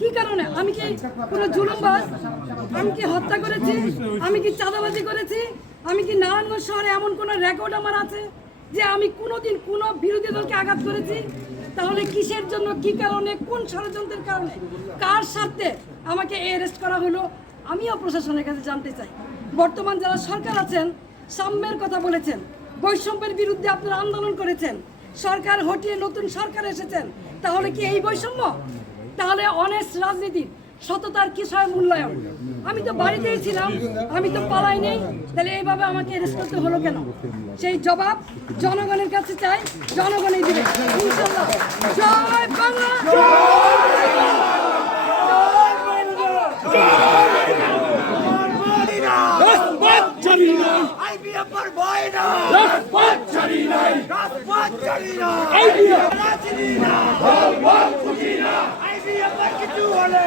কি কারণে? আমি কি কোনো জুলুমবাজ? আমি কি হত্যা করেছি? আমি কি চাঁদাবাজি করেছি? আমি কি নারায়ণগঞ্জ শহরে এমন কোনো রেকর্ড আমার আছে যে আমি কোনোদিন কোনো বিরোধী দলকে আঘাত করেছি? তাহলে কিসের জন্য, কি কারণে, কোন ষড়যন্ত্রের কারণে, কার স্বার্থে আমাকে অ্যারেস্ট করা হলো? আমিও প্রশাসনের কাছে জানতে চাই। বর্তমান যারা সরকার আছেন, সাম্যের কথা বলেছেন, বৈষম্যের বিরুদ্ধে আপনারা আন্দোলন করেছেন, সরকার হটিয়ে নতুন সরকার এসেছেন, তাহলে কি এই বৈষম্য? তাহলে অনেস্ট রাজনীতি, সততার কিসের মূল্যায়ন? আমি তো বাড়িতেই ছিলাম, আমি তো পালাই নেই, তাহলে এইভাবে আমাকে অ্যারেস্ট করতে হলো কেন? সেই জবাব জনগণের কাছে চাই, জনগণই দিবে ইনশাআল্লাহ। জয় বাংলা, কিছু হলে